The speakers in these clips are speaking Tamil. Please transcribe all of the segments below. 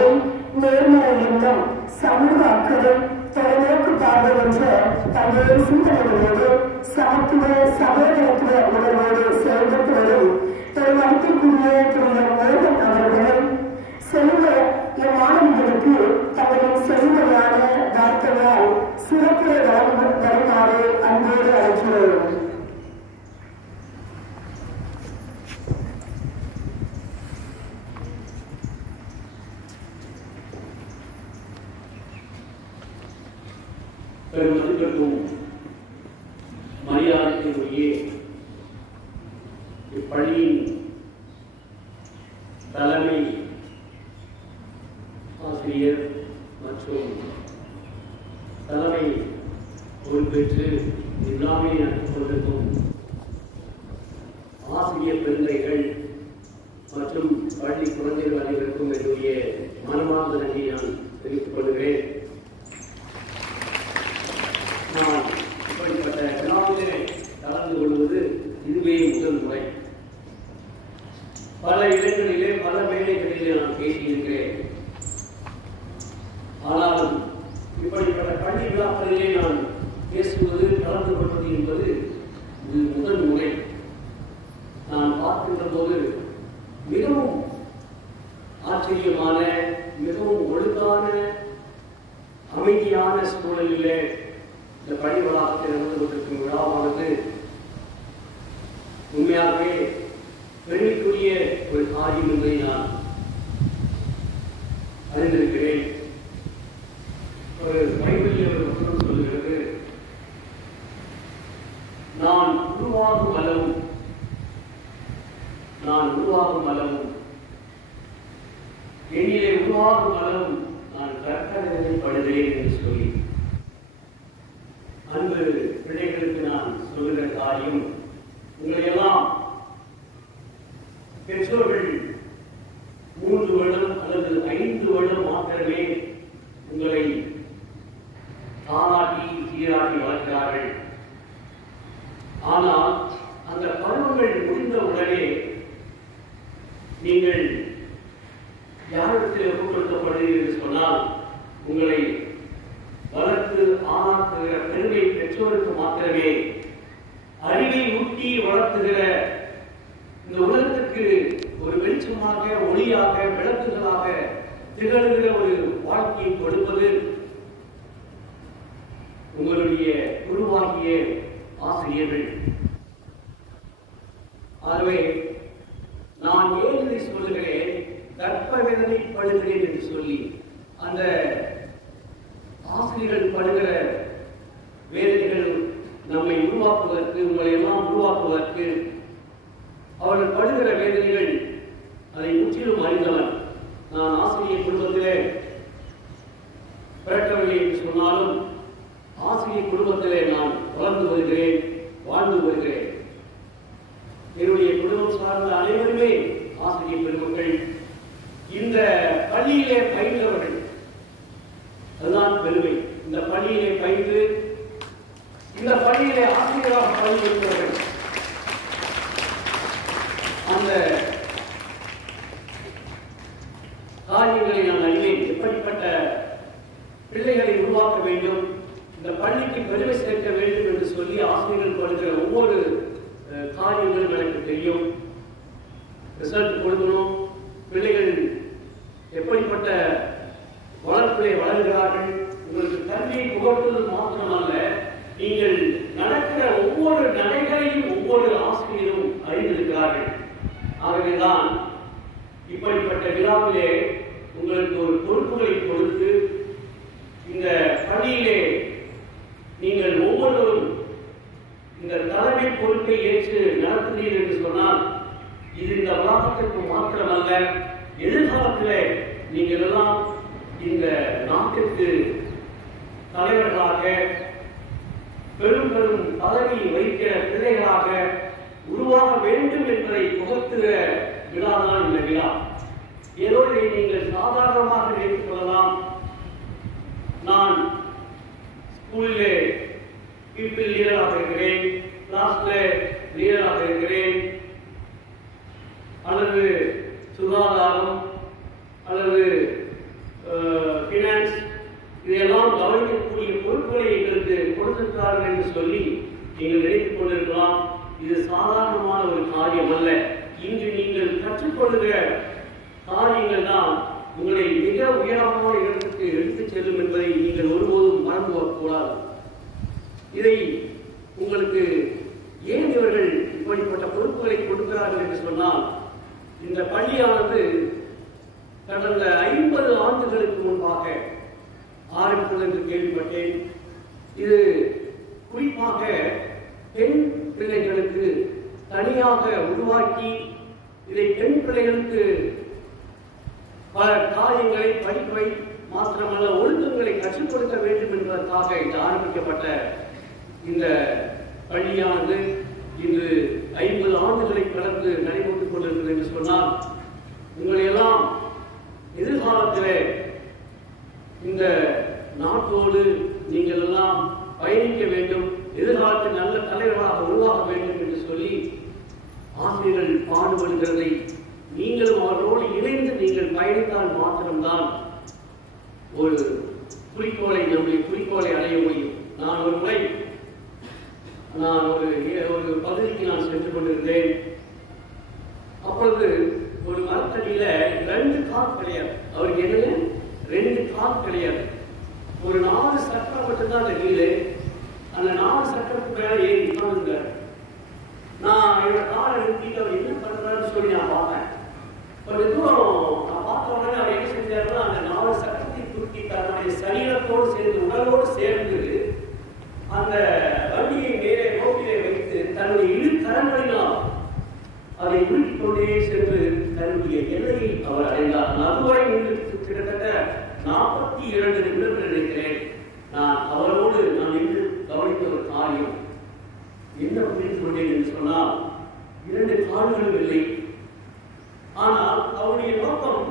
நேர்மறை எண்ணம், சமூக அக்கறை, தொலைநோக்கு பார்வை என்ற பல்வேறு சிந்தனைகளோடு சமத்துவ சகோதரத்துவ உணர்வோடு செயல்பட்டு வரும் மதிப்பிற்குரிய திரு மோகன் அவர்களை செல்வ மாணவிகளுக்கு தங்களின் செல்வையான வார்த்தையால் சிறப்புரை வருமாறு அன்போடு அழைக்கிறோம். பெருமதிப்பிற்கும் மரியாதைக்குரிய இப்பள்ளியின் தலைமை ஆசிரியர் மற்றும் தலைமை பொறுப்பேற்று எல்லாமே நடத்தி கொண்டிருக்கும் ஆசிரியர் பெருந்தைகள் மற்றும் பள்ளி குழந்தைகள் அனைவருக்கும் என்னுடைய மனமார்ந்த நன்றியை நான் தெரிவித்துக் கொள்கிறேன். நான் இப்படிப்பட்ட விழாவிலே கலந்து கொள்வது இதுவே முதல் முறை. பல இடங்களிலே பல வேலைகளிலே நான் பேசியிருக்கிறேன். ஆனால் இப்படிப்பட்ட பள்ளி விழாக்களிலே நான் பேசுவது கலந்து கொள்வது என்பது இது முதல் முறை. நான் பார்க்கின்ற போது மிகவும் ஆச்சரியமான, மிகவும் ஒழுங்கான, அமைதியான சூழலிலே இந்த பள்ளி வளாகத்தில் நடந்து கொண்டிருக்கும் விழாவானது உண்மையாகவே பெருமைக்குரிய ஒரு காரியம் என்பதை நான் அறிந்திருக்கிறேன். ஒரு பைபிளில் ஒரு வசனம் சொல்லுகிறது, நான் உருவாகும் அளவும் என்னிலே உருவாகும் அளவும் நான் கர்த்தரிடப்படுகிறேன் என்று சொல்லி, அன்பு பிள்ளைகளுக்கு நான் சொல்லுகிற காரியம், உங்களையெல்லாம் பெற்றோர்கள் 3 வருடம் அல்லது 5 வருடம் மாத்திரமே உங்களை தாராட்டி சீராட்டி வளர்க்கிறார்கள். ஆனால் அந்த பருவங்கள் முடிந்த உடனே நீங்கள் யாரிடத்தில் ஒப்புக்கொடுக்கப்படுகிறீர்கள் என்று சொன்னால், உங்களை வளர்த்து ஆளாக்குகிற பெருமை பெற்றோருக்கு மாத்திரமே. அறிவை ஊட்டி வளர்த்துகிற இந்த உலகத்துக்கு ஒரு வெளிச்சமாக, ஒளியாக, விளக்குகளாக திகழ்கிற ஒரு வாழ்க்கையை கொடுப்பது உங்களுடைய குருவாகிய ஆசிரியர்கள். ஆகவே நான் ஏன் இதை சொல்லுகிறேன், கற்ப வேதனைப்படுகிறேன் என்று சொல்லி, அந்த ஆசிரியர்கள் படுகிற வேதனைகள் நம்மை உருவாக்குவதற்கு, உங்களை எல்லாம் உருவாக்குவதற்கு, அவர்கள் படுகிற வேதனைகள் அதை முற்றிலும் அறிந்தவன். நான் ஆசிரியர் குடும்பத்திலே பிறக்கவில்லை என்று சொன்னாலும் ஆசிரியர் குடும்பத்திலே நான் வளர்ந்து வருகிறேன், வாழ்ந்து வருகிறேன். என்னுடைய குடும்பம் சார்ந்த அனைவருமே ஆசிரியர் பெருமக்கள். இந்த பள்ளியிலே பயின்றவர்கள், அதுதான் பெருமை. இந்த பள்ளியிலே பயின்று இந்த பள்ளியிலே ஆசிரியராக பணிபுரிந்தவர்கள், அந்த காரியங்களை நான் அறிவேன். எப்படிப்பட்ட பிள்ளைகளை உருவாக்க வேண்டும், இந்த பள்ளிக்கு பெருமை சேர்க்க வேண்டும் என்று சொல்லி ஆசிரியர்கள் படுகிற ஒவ்வொரு காரியங்களும் எனக்கு தெரியும். ரிசல்ட் கொடுக்கணும், பிள்ளைகள் எப்படிப்பட்ட வளர்ப்பிலே வளர்கிறார்கள், உங்களுக்கு கல்வியை புகழ்வது மாத்திரமல்ல, நீங்கள் நடக்கிற ஒவ்வொரு நடைகளையும் ஒவ்வொரு ஆசிரியரும் அறிந்திருக்கிறார்கள். ஆகவேதான் இப்படிப்பட்ட விழாவிலே உங்களுக்கு ஒரு பொறுப்புகளை கொடுத்து இந்த பள்ளியிலே நீங்கள் ஒவ்வொருவரும் இந்த தலைமை பொறுப்பை ஏற்று நடத்துகிறீர்கள் என்று சொன்னால், இது இந்த வளாகத்திற்கு மாத்திரமல்ல, எதிர்காலத்திலே நீங்கள் எல்லாம் இந்த நாட்டிற்கு தலைவர்களாக, பெரும் பெரும் பதவி வகிக்கிற பிள்ளைகளாக உருவாக வேண்டும் என்பதை புகழ்த்துகிற விழாதான் இந்த விழா. ஏதோ இதை நீங்கள் சாதாரணமாக நினைத்துக் கொள்ளலாம். நான் ஸ்கூலிலே பீப்பிள் லீடராக இருக்கிறேன், கிளாஸ்ல லீடராக இருக்கிறேன், அல்லது சுகாதாரம் அல்லது நீங்கள் நினைத்துக் கொண்டிருக்கலாம், இது சாதாரணமான ஒரு காரியம் அல்ல. இன்று நீங்கள் கற்றுக்கொள்கிற காரியங்கள் தான் உங்களை மிக உயரமான இடத்திற்கு எடுத்துச் செல்லும் என்பதை நீங்கள் ஒருபோதும் மறந்துவிடக்கூடாது. இதை உங்களுக்கு ஏன் இவர்கள் இப்படிப்பட்ட பொறுப்புகளை கொடுக்கிறார்கள் என்று சொன்னால், இந்த பள்ளியானது கடந்த 50 ஆண்டுகளுக்கு முன்பாக ஆரம்பித்தது என்று கேள்விப்பட்டேன். இது குறிப்பாக பெண் பிள்ளைகளுக்கு தனியாக உருவாக்கி இதை பெண் பிள்ளைகளுக்கு பல காரியங்களை படிப்பை மாத்திரமல்ல ஒழுக்கங்களை கற்றுக் கொடுக்க வேண்டும் என்பதற்காக இது ஆரம்பிக்கப்பட்ட இந்த பள்ளியானது இன்று 50 ஆண்டுகளை கடந்து நடைபெற்றுக் கொண்டிருக்கிறது என்று சொன்னால், உங்களையெல்லாம் எதிர்காலத்திலே இந்த நாட்டோடு நீங்கள் எல்லாம் பயணிக்க வேண்டும், எதிர்காலத்தில் நல்ல தலைவராக உருவாக வேண்டும் என்று சொல்லி ஆசிரியர்கள் பாடுபடுகிறதை நீங்களும் அவர்களோடு இணைந்து நீங்கள் பயணித்தால் மாத்திரம்தான் ஒரு நம்முடைய குறிக்கோளை அடைய முடியும். நான் ஒரு முறை ஒரு பகுதிக்கு நான் சென்று கொண்டிருந்தேன். அப்பொழுது ஒரு மரத்தடியில 2 கால் கிடையாது. அவருக்கு என்ன 2 கால் கிடையாது. ஒரு 4 சக்கரம் மட்டும்தான் அந்த கீழே. அந்த 4 சக்கரத்துக்கு மேல ஏறி உட்கார்ந்துருந்தார். நான் என்னோட காலை நிறுத்திட்டு அவர் என்ன பண்றாருன்னு சொல்லி நான் பார்த்தேன். கொஞ்சம் தூரம் நான் பார்த்த உடனே அவர் என்ன செஞ்சாருன்னா, அந்த 4 சக்கரத்தை தூக்கி தன்னுடைய சரீரத்தோடு சேர்ந்து உடலோடு சேர்ந்து அந்த வண்டியை மேலே நோக்கிலே வைத்து தன்னுடைய 2 கரங்களினால் அதை உருட்டிக் கொண்டே சென்று தன்னுடைய எல்லையை அவர் அடைந்தார். அதுவரை கிட்டத்தட்ட 42 நிமிடங்கள் நினைக்கிறேன். நான் அவரோடு நான் இன்று கவனித்த ஒரு காரியம் என்ன புரிந்து கொண்டேன் என்று சொன்னால், 2 கால்களும் இல்லை. ஆனால் அவருடைய நோக்கம்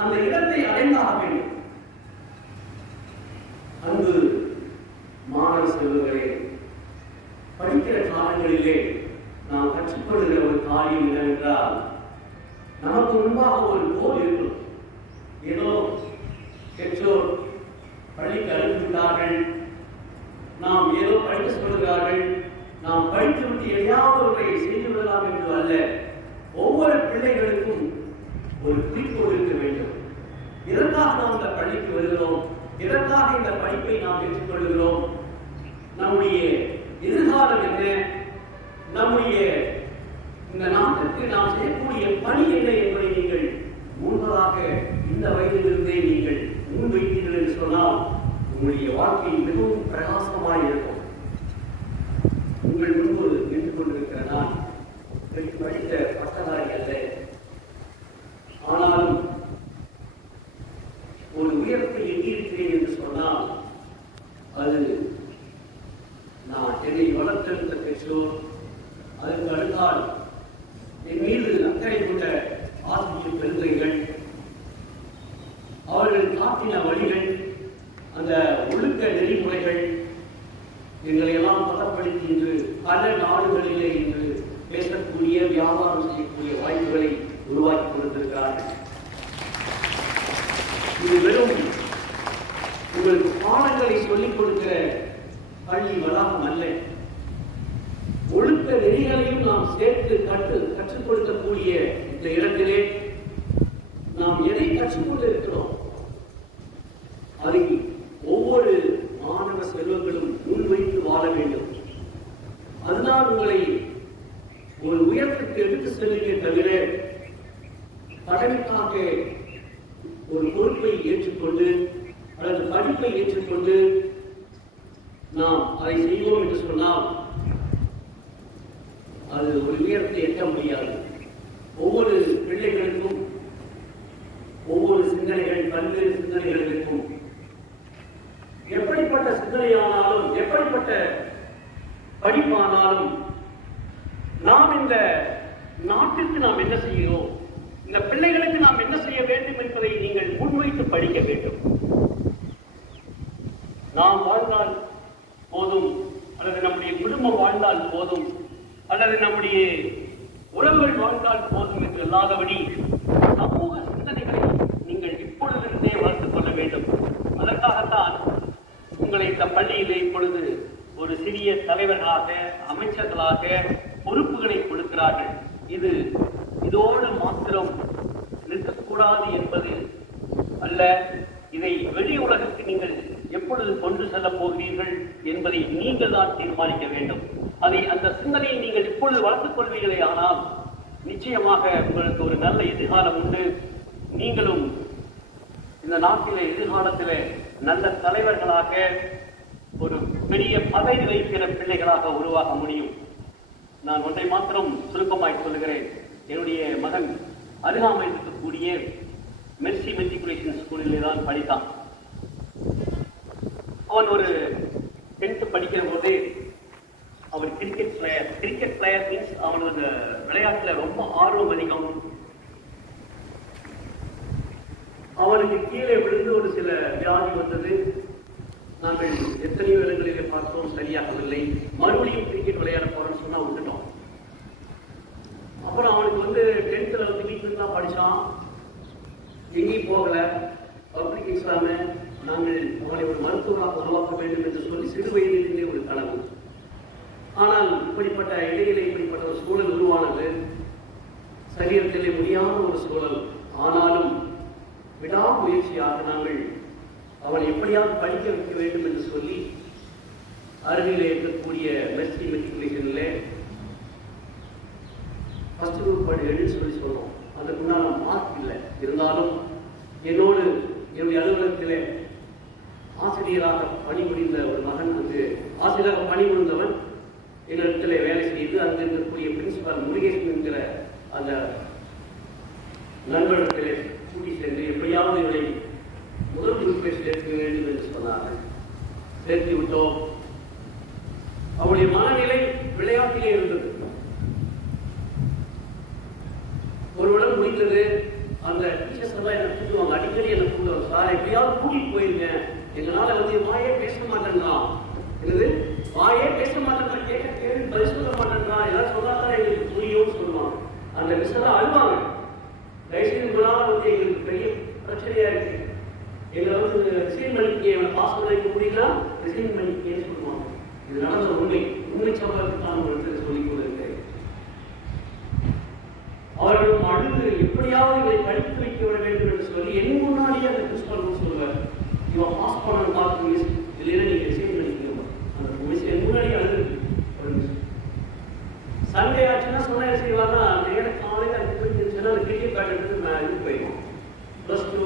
அந்த இடத்தை அடைந்தாக வேண்டும். அன்பு மாணவ செல்வங்களே, படிக்கிற காலங்களிலே நாம் கற்றுக்கொள்கிற ஒரு காரியம் என்னவென்றால், நமக்கு முன்பாக ஒரு கோல் இருக்கும். ஏதோ பெற்றோர் பள்ளிக்கு அனுப்பிவிட்டார்கள், நாம் ஏதோ படிக்க சொல்கிறார்கள், நாம் படித்துவிட்டு எதையாவது ஒன்றை செய்து விடலாம் என்று அல்ல. ஒவ்வொரு பிள்ளைகளுக்கும் ஒரு குறிக்கோள் இருக்க வேண்டும். இதற்காக நாம் இந்த பள்ளிக்கு வருகிறோம், இதற்காக இந்த படிப்பை நாம் பெற்றுக்கொள்கிறோம், நம்முடைய எதிர்காலம் என்ன, நம்முடைய இந்த நாட்டுக்கு நாம் செய்யக்கூடிய பணி என்ன என்பதை நீங்கள் முன்பதாக இந்த வயதிலிருந்தே நீங்கள் முன்வைத்தீர்கள் என்று சொன்னால் உங்களுடைய வாழ்க்கை மிகவும் பிரகாசமாக இருக்கும். உங்கள் முன்பு நின்று கொண்டிருக்கிற நான் படித்த பட்டதாரி அல்ல. ஆனாலும் ஒரு உயரத்தை எட்டியிருக்கிறேன் என்று சொன்னால் அது நான் என்னை வளர்த்தெடுத்த பெற்றோர், அதற்கு அடுத்தால் என் மீது அக்கறை கொண்ட ஆசிரியர் பெருந்தைகள், அவர்கள் காட்டின வழிகள், அந்த ஒழுக்க நெறிமுறைகள் எங்களை எல்லாம் பலப்படுத்தி இன்று பல நாடுகளிலே இன்று பேசக்கூடிய வியாபாரம் செய்யக்கூடிய வாய்ப்புகளை உருவாக்கி கொடுத்திருக்கிறார்கள். இது வெறும் உங்களுக்கு பாடங்களை சொல்லிக் கொடுக்கிற பள்ளி வளாகம் அல்ல. ஒழுக்க நெறிகளையும் நாம் சேர்த்து கற்றுக் கொடுக்கக்கூடிய இந்த இடத்திலே நாம் எதை கற்றுக்கொண்டு இருக்கிறோம், அதை ஒவ்வொரு மாணவ செல்வங்களும் முன்வைத்து வாழ வேண்டும். அதுதான் உங்களை ஒரு உயரத்துக்கு எடுத்து செல்லுமே தவிர கடமைக்காக ஒரு பொறுப்பை ஏற்றுக்கொண்டு அல்லது படிப்பை ஏற்றுக்கொண்டு நாம் அதை செய்வோம் என்று சொன்னால் அது ஒரு உயரத்தை எட்ட முடியாது. ஒவ்வொரு பிள்ளைகளுக்கும் ஒவ்வொரு சிந்தனைகள், பல்வேறு சிந்தனைகள் இருக்கும். எப்படிப்பட்ட சிந்தனையானாலும் எப்படிப்பட்ட படிப்பானாலும் நாம் இந்த நாட்டுக்கு நாம் என்ன செய்கிறோம், இந்த பிள்ளைகளுக்கு நாம் என்ன செய்ய வேண்டும் என்பதை நீங்கள் முன்வைத்து படிக்க வேண்டும். நாம் வாழ்ந்தால் போதும், அல்லது நம்முடைய குடும்பம் வாழ்ந்தால் போதும், அல்லது நம்முடைய உறவுகள் வாழ்ந்தால் போதும் என்று அல்லாதபடி சமூக சிந்தனைகளை நீங்கள் இப்பொழுதிருந்தே வளர்த்துக் கொள்ள வேண்டும். அதற்காகத்தான் உங்களை இந்த பள்ளியிலே இப்பொழுது ஒரு சிறிய தலைவர்களாக, அமைச்சர்களாக பொறுப்புகளை கொடுக்கிறார்கள். இதோடு மாத்திரம் நிற்கக்கூடாது என்பது அல்ல. இதை வெளி உலகத்துக்கு நீங்கள் எப்பொழுது கொண்டு செல்ல போகிறீர்கள் என்பதை நீங்கள் தான் தீர்மானிக்க வேண்டும். அந்த சிந்தனையை நீங்கள் இப்பொழுது வளர்த்துக் கொள்வீர்களே ஆனால் நிச்சயமாக உங்களுக்கு ஒரு நல்ல எதிர்காலம் உண்டு. நீங்களும் இந்த நாட்டிலே எதிர்காலத்திலே நல்ல தலைவர்களாக, ஒரு பெரிய பதவி வைக்கிற பிள்ளைகளாக உருவாக முடியும். நான் ஒன்றை மாத்திரம் சுருக்கமாய் சொல்லுகிறேன். என்னுடைய மகன் அருகாமையில் இருக்கக்கூடிய மெர்சி மெட்ரிகுலேஷன் ஸ்கூலிலே தான் படித்தான். அவன் ஒரு 10th படிக்கிற போது அவர் கிரிக்கெட் பிளேயர் மீன்ஸ் அவனோட விளையாட்டுல ரொம்ப ஆர்வம் அதிகம். அவனுக்கு கீழே விழுந்து ஒரு சில வியாதி வந்தது. நாங்கள் எத்தனையோ இடங்களிலே பார்த்தோம், சரியாகவில்லை. மறுபடியும் கிரிக்கெட் விளையாட போறோம்னு சொன்னா விட்டுட்டோம். அப்புறம் அவனுக்கு 10th வீட்டுக்கு தான் படிச்சான், எங்கேயும் போகல. பப்ளிக் எக்ஸாம நாங்கள் அவனை ஒரு மருத்துவராக உருவாக்க வேண்டும் என்று சொல்லி சிறு வயதிலிருந்தே ஒரு கனவு. ஆனால் இப்படிப்பட்ட இடையிலே இப்படிப்பட்ட ஒரு சூழல் உருவானது. சரீரத்திலே முடியாத ஒரு சூழல். ஆனாலும் விடாமுயற்சியாக நாங்கள் அவனை எப்படியாவது படிக்க வைக்க வேண்டும் என்று சொல்லி அருகிலே இருக்கக்கூடிய மெர்சி மெட்ரிகுலேஷனில் ஃபர்ஸ்ட் குரூப் எடுன்னு சொல்லி சொன்னோம். அதுக்குண்டான மார்க் இல்லை. இருந்தாலும் என்னோடு என்னுடைய அலுவலகத்திலே ஆசிரியராக பணிபுரிந்த ஒரு மகன், ஆசிரியராக பணிபுரிந்தவன் என்னிடத்திலே வேலை செய்து அங்கு இருக்கக்கூடிய பிரின்சிபால் முருகேசன் என்கிற அந்த நண்பர்களிடத்திலே கூட்டி சென்று எப்படியாவது இவரை முதல் குரூப்பை சேர்க்க வேண்டும் என்று சொன்னார்கள். சேர்த்து விட்டோம். அவருடைய மனநிலை விளையாட்டிலே இருந்தது. ஒருவருடன் முடிந்தது. அந்த டீச்சர்ஸ் எல்லாம் என்ன கூப்பிடுவாங்க, அடிக்கடி என்ன கூப்பிடுவாங்க, சார் எப்படியாவது கூட்டிட்டு போயிருங்க, எங்களால வாயே பேச மாட்டேன்றான். என்னது வாயே பேச மாட்டேன், கேள்வி பதில் சொல்ல மாட்டேன்றான், ஏதாவது சொன்னாதான் எங்களுக்கு புரியும்னு சொல்லுவாங்க. அந்த மிஸ் எல்லாம் அழுவாங்க. தயவுசெய்து உங்களால் எங்களுக்கு பெரிய பிரச்சனையா இருக்கு, எங்களை ரிசைன் பண்ணிக்க, பாஸ் பண்ண வைக்க முடியல, ரிசைன் பண்ணிக்கன்னு சொல்லுவாங்க. இது நடந்த உண்மை சம்பவத்துக்கு நான் உங்களுக்கு சொல்லிக் கொண்டிருக்கிறேன். அவர்களும் அழுது எப்படியாவது இதை படித்து வைக்க விட வேண்டும் என்று சொல்லி என் முன்னாடியே அந்த பிரின்சிபல் சொல்லுவார், இவன் பாஸ் பண்ண பார்த்து மிஸ் இல்லைன்னா நீங்க ரிசைன் பண்ணிக்கணும். அந்த மிஸ் என் முன்னாடியே அழுது. சண்டே ஆச்சுன்னா சொன்ன என்ன செய்வாங்க, நேரம் காலையில் அந்த கிரிக்கெட் பேட் எடுத்து நான் இதுக்கு போயிடுவோம். +2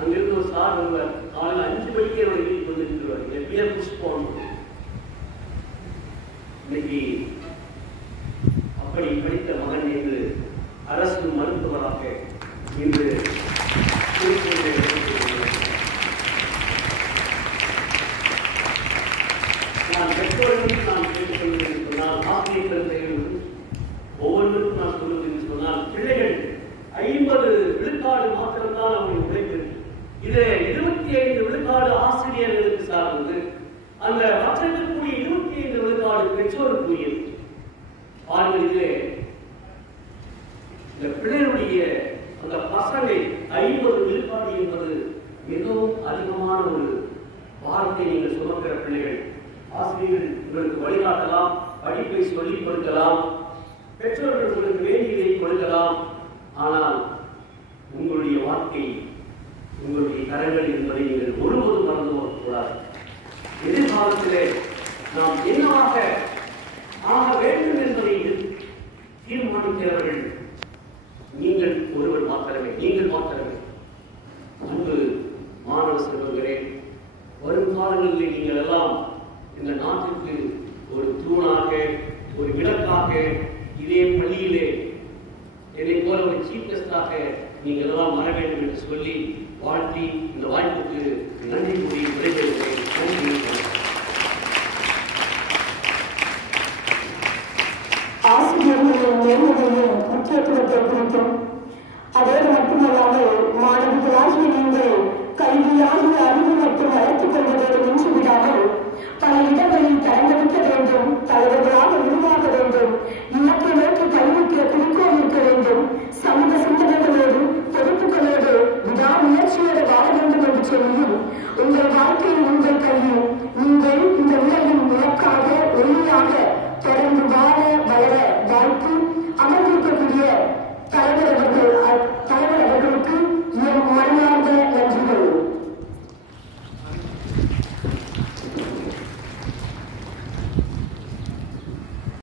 அங்கிருந்து ஒரு சார் வருவார். காலையில் 5 மணிக்கே அவர் வீட்டுக்கு வந்து நின்றுவார். எப்படியா புஷ் போகணும். இன்னைக்கு அப்படி படித்த மகன் என்று அரசு மருத்துவராக இன்று நான் பெற்றோர்களுக்கு நான் கேட்டுக்கொள்வது சொன்னால், ஆசிரியர்கள் ஒவ்வொன்றுக்கும் நான் சொல்வது என்று சொன்னால், பிள்ளைகள் 50 விழுக்காடு மாத்திரம்தான் அவர்கள் உழைப்பு. இது 25 விழுக்காடு ஆசிரியர்களுக்கு சார்ந்தது. அந்த மற்றக்கூடிய 25 விழுக்காடு பெற்றோருக்குரியது. பாருங்கள், இதிலே இந்த பிள்ளைகளுடைய அந்த பசங்க 50 விழுக்காடு என்பது மிகவும் அதிகமான ஒரு வார்த்தை. நீங்கள் சுமக்கிற பிள்ளைகள், ஆசிரியர்கள் உங்களுக்கு வழிகாட்டலாம், படிப்பை சொல்லிக் கொடுக்கலாம், பெற்றோர்கள் உங்களுக்கு வேண்டியதை கொடுக்கலாம். ஆனால் உங்களுடைய வாழ்க்கை உங்களுடைய கரங்கள் என்பதை நீங்கள் ஒருபோதும் மறந்து போகக்கூடாது. எதிர்காலத்திலே நாம் என்னவாக ஆக வேண்டும் என்பதை தீர்மானிக்கிறவர்கள் நீங்கள் ஒருவர் மாத்திரமே, நீங்கள் மாத்திரமே. அன்பு மாணவ செல்வங்களே, வரும் காலங்களில் நீங்கள் எல்லாம் இந்த நாட்டிற்கு ஒரு தூணாக, ஒரு விளக்காக, இதே பள்ளியிலே என்னை போல ஒரு சீஃப் கெஸ்டாக நீங்கள் எல்லாம் வர வேண்டும் என்று சொல்லி வாழ்த்தி இந்த வாய்ப்புக்கு நன்றி கூறி விடைபெறுகிறேன். ஆசிரியர்களின் மேன்மையின் முக்கியத்துவத்தை குறித்தும், அதோடு மட்டுமல்லாமல் மாணவர்களாகிய நீங்கள் கல்வியாகிய அறிவு மற்றும் வளர்த்துக் கொள்வதோடு நின்று விடாமல் பல இடங்களில் தேர்ந்தெடுக்க வேண்டும், தலைவர்களாக உருவாக வேண்டும், இலக்கை நோக்கி கல்விக்கு குறிக்கோள் இருக்க வேண்டும், சமூக சிந்தனைகளோடு பொறுப்புகளோடு விடாமுயற்சியோடு வாழ வேண்டும் என்று சொல்லியும், உங்கள் வாழ்க்கையில் உங்கள் கையில் நீங்கள் இந்த உலகின் இலக்காக